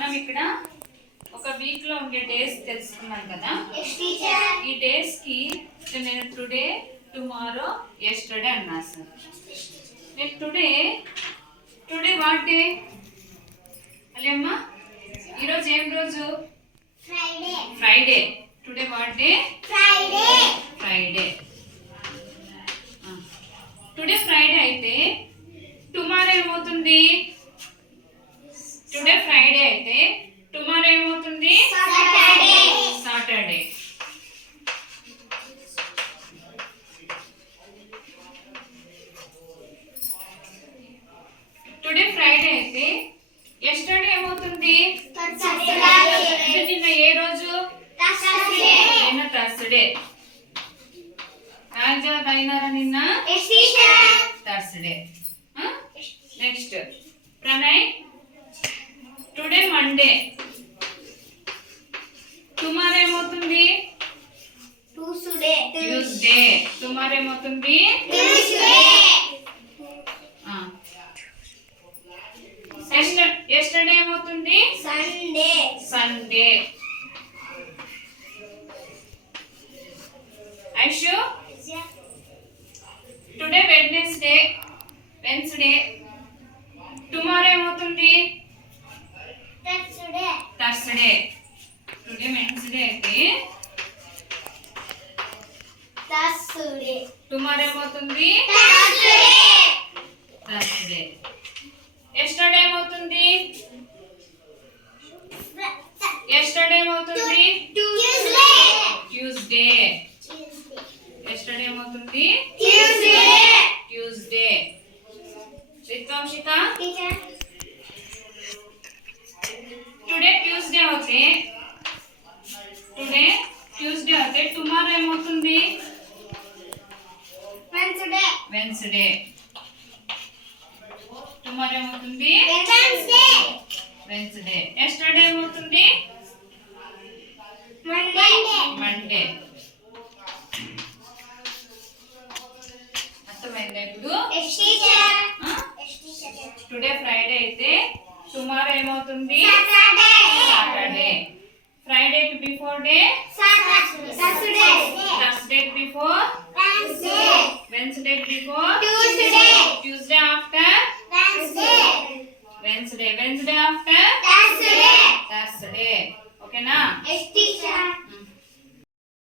మనం ఇక్కడ ఒక వీక్ లో ఉండే డేస్ తెలుసుకున్నాం కదా. ఈ డేస్ కి నేను టుడే, టుమారో, యెస్టర్డే అని రాసాను. నేను టుడే వాట్ డే అలేమ్మా? ఈరోజు ఏం రోజు? Friday. Today what day? Friday. Today Friday అయితే టుమారో ఏమవుతుంది? టుడే ఫ్రైడే అయితే టుమారో ఏమవుతుంది? సాటర్డే. టుడే ఫ్రైడే అయితే యెస్టర్డే ఏమవుతుంది? నిన్న ఏ రోజు? నిన్న థర్స్డే. రాజా దైనారా నిన్న Thursday. Next Pranay, today Monday. Tomorrow ఏమవుతుంది? ట్యూస్డే. టుమారో ఏమవుతుంది? యెస్టర్డే ఏమవుతుంది? సండే. Aishu, today Wednesday. టుమారో ఏమవుతుంది? థర్స్డే. టుడే వెన్స్డే అయితే టుమారో ఏమవుతుంది? థర్స్డే. యెస్టర్డే ఏమవుతుంది? యెస్టర్డే ఏమవుతుంది? ట్యూస్డే. యెస్టర్డే ఏమవుతుంది? ట్యూస్డే. రిత్వంశిక, టుడే ట్యూస్డే అవుతే టుమారో ఏమవుతుంది? వెన్స్డే. టుమారో ఏమవుతుంది? వెన్స్డే. యెస్టర్డే ఏమవుతుంది? మండే. అర్థమైందా ఇప్పుడు? టుడే ఫ్రైడే అయితే టుమారో ఏమవుతుంది? సాటర్డే. ఫ్రైడే కి బిఫోర్ డే థర్స్డే కి బిఫోర్ వెన్స్డే కి before Tuesday after Wednesday after Thursday. ఓకేనా?